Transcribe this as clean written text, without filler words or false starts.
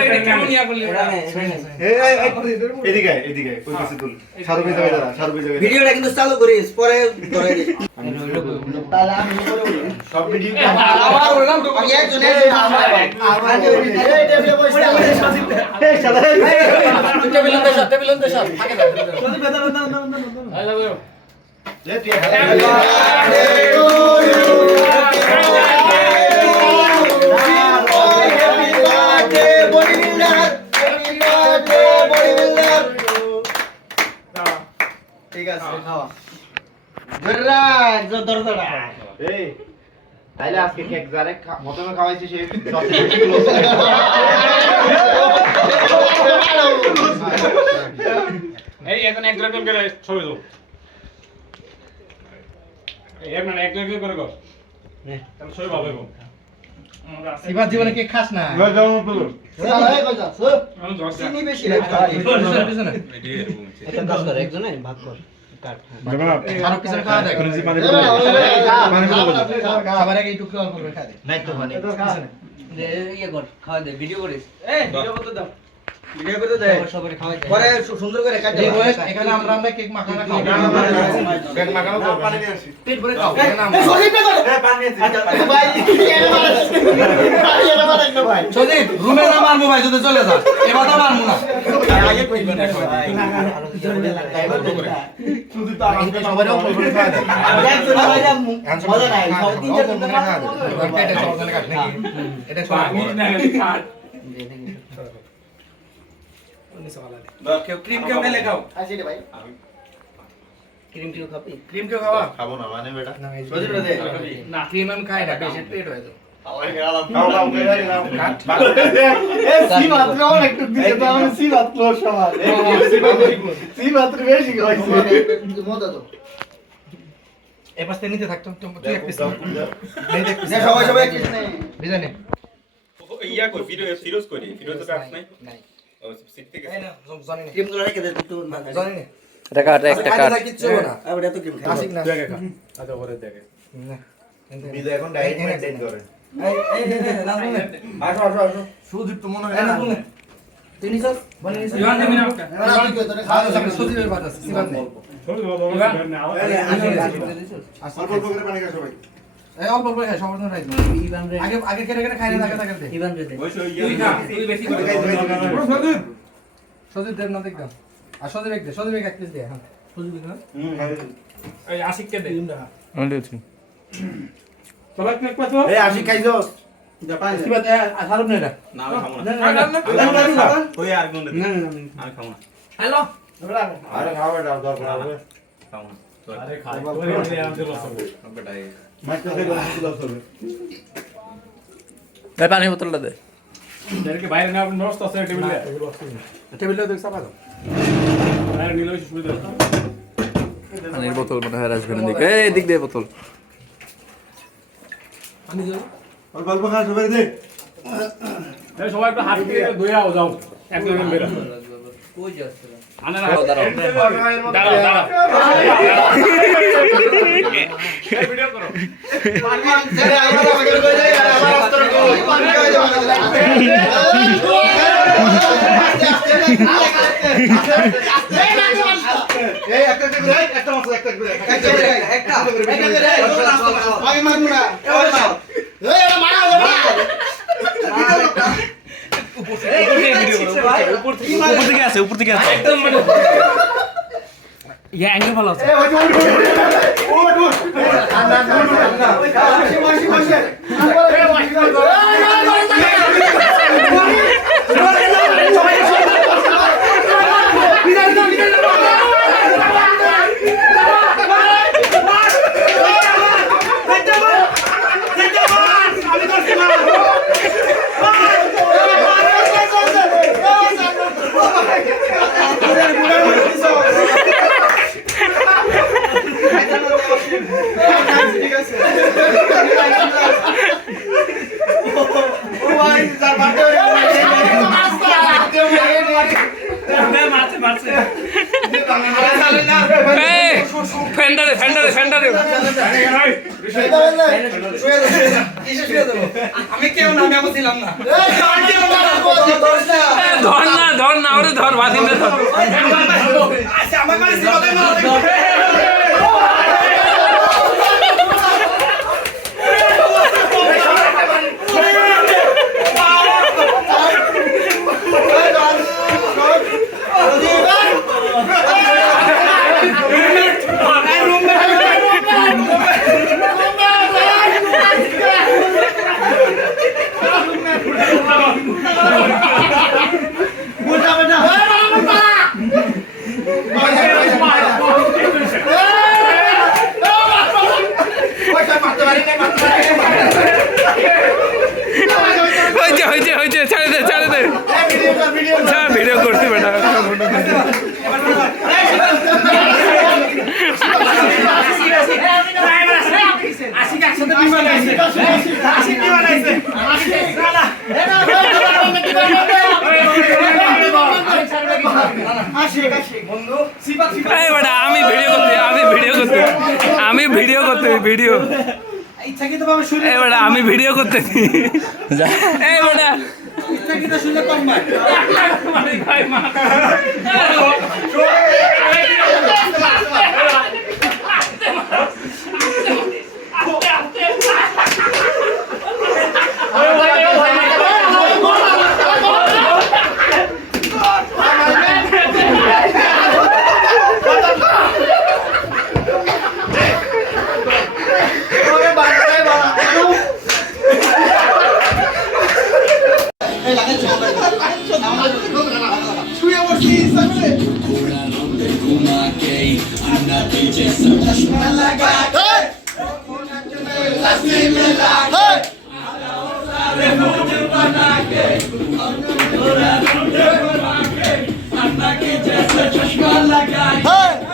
এটা কেমন ইয়া করলি এদিকে এদিকে কই কিছু তুল শাহরুখ যাবে দাদা শাহরুখ যাবে ভিডিওটা কিন্তু চালু করিস পরে ধরে তাহলে আমি সব ভিডিও আমার বললাম তো আমি একজনের আমার এই টেবিলে বসে এই শালা টেবিল তো সব থাকে না কোন বেদা না আই লাভ ইউ লেট ঠিক আছে খাওয়া জররা দরদরা এই আইলে আজকে কেক জারে মতমে খাওয়াইছি সে সবচেয়ে বেশি ক্লোজ এই এখন এক গ্রাম করে ছবি দাও এই এখন এক গ্রাম করে কর তাহলে ছবি ভালো হবে এবার জীবনে কেক খাস না না যাও তো এই কইতা আমি জর্জ চিনি বেশি রাখা এটা দাস কর একজনে ভাগ কর কাট আরো কিছু খাওয়া দেয় কোন জি পানি পানি খাবার আগে একটু অল্প করে খা দে নাই তো পানি ইয়ে কর খাওয়া দে ভিডিও করিস এই ভিডিও করতে দাও ভিডিও করতে দে সবাই খাওয়াই দে পরে সুন্দর করে কাট দে এখানে আমরা কেক মাখানা খাও কেক মাখানো তো পানি নিয়ে আসি পেট ভরে খাও এখানে আমরা সজীব বে কর এ পানি নিয়ে আচ্ছা ভাই এনে মারাস না ভাই সজীব রুমে না মারবো ভাই যদি চলে যা এবার তো মারবো না আগে কইবি না শুধু তো আমাকে সবাই অল্প করে খাওয়া দেয় একজন ভাইরা মজা নাই সব তিন চার দিন পেটে সবখানে কাট নাকি এটা সব ক্রিম কেউ খেলে খাও আসি রে ভাই ক্রিম কেউ খাবি ক্রিম কেউ খাওয়া খাবো না মানে বেটা সজীব রে দে না ক্রিম আমি খাই না বেশি পেট হয়ে যায় খাও খাও করে নাও এ সি মাত্র একটু দিতে তো আমি সি মাত্র সমান সি মাত্র বেশি খাইছি মজা তো এই পাশে নিতে থাকতো তুই এক পিস এই দেখ সবাই এক পিস নেই বুঝা নে ইয়া কই ভিডিও সিরিয়াস করি ভিডিও তো কাট নাই নাই ও সিট থেকে এই না জানি না ক্রিম গুলো রেখে দে তুই জানি না একটা কাট একটা কাট কিচ্ছু না আবার এত ক্রিম খাই আসিক না দেখে খা আচ্ছা করে দেখে বিদা এখন ডায়েট মেইনটেইন করে এই নাজমুল আসো আসো আসো সুদীপ তো মনে হয় এই না না তুই নিছস বলে নিছস ইভান দিবি না না তুই কই তোরে খাওয়া আমি সজীবের বাদ আছে সিবান নেই অল্প অল্প করে পানি খা সবাই এই অল্প অল্প খাই সবার জন্য খাই ইভান রে আগে আগে কেটে কেটে খাই না আগে আগে দে ইভান রে দে ওই তুই খা তুই বেশি করে সজীব দেব না দেখতাম আর সজীব এক দে সজীব এক পিস দে হ্যাঁ সজীব না এই আশিককে দে আমি দিচ্ছি সবাই কেক পাতো এই আসি খাইছস সিবান আসারব না এটা না আমি খাবো না ওই আর কোন দিন আমি খাবো না হ্যালো আরে খাও এটা দরকার হবে খাবো না আরে খাই তোরে আমি আমাদের লস হবে বেটা মাইকে থেকে লস হবে ভাই পানির বোতলটা দে এরকে বাইরে না আপনি নষ্ট আছে টেবিলে টেবিলে দেখ চাপা দাও বাইরে নিলে সুবিধা পানির বোতল মনে হয় রাজবেন দিকে এই দিক দিয়ে বোতল পানি দাও অল্প অল্প খা সবাই দে এই সবাই একটু হাত দিয়ে ধুইয়া যাও একদম বেরা কই যাচ্ছে আনা না দাঁড়াও দাঁড়াও দাঁড়াও এই ভিডিও করো পানি ছেড়ে আমরা আমাকে কই যাই আর আমার রাস্তা কই পানি কই যাবে এই একটা করে একটা মাছ একটা করে একটা আমি মারবো না এই এটা মারা হবে না উপর থেকে আছে উপর থেকে আছে একদম ইয়া অ্যাঙ্গেল ভালো আছে ফেন্ডারে ফেন্ডারে ফেন্ডারে আমি কেউ না আমি ছিলাম না ধর বাসিন্দা ধর আচ্ছা আমার মানে সিবাতে না হয়েছে ছাড়ে দে ভিডিও করছি বেটা এই বেটা আমি ভিডিও করতে ভিডিও ইচ্ছাকৃত ভাবে শুনে এই বেটা আমি ভিডিও করতে এই বেটা ইচ্ছাকৃত শুনলে কম মার Hey!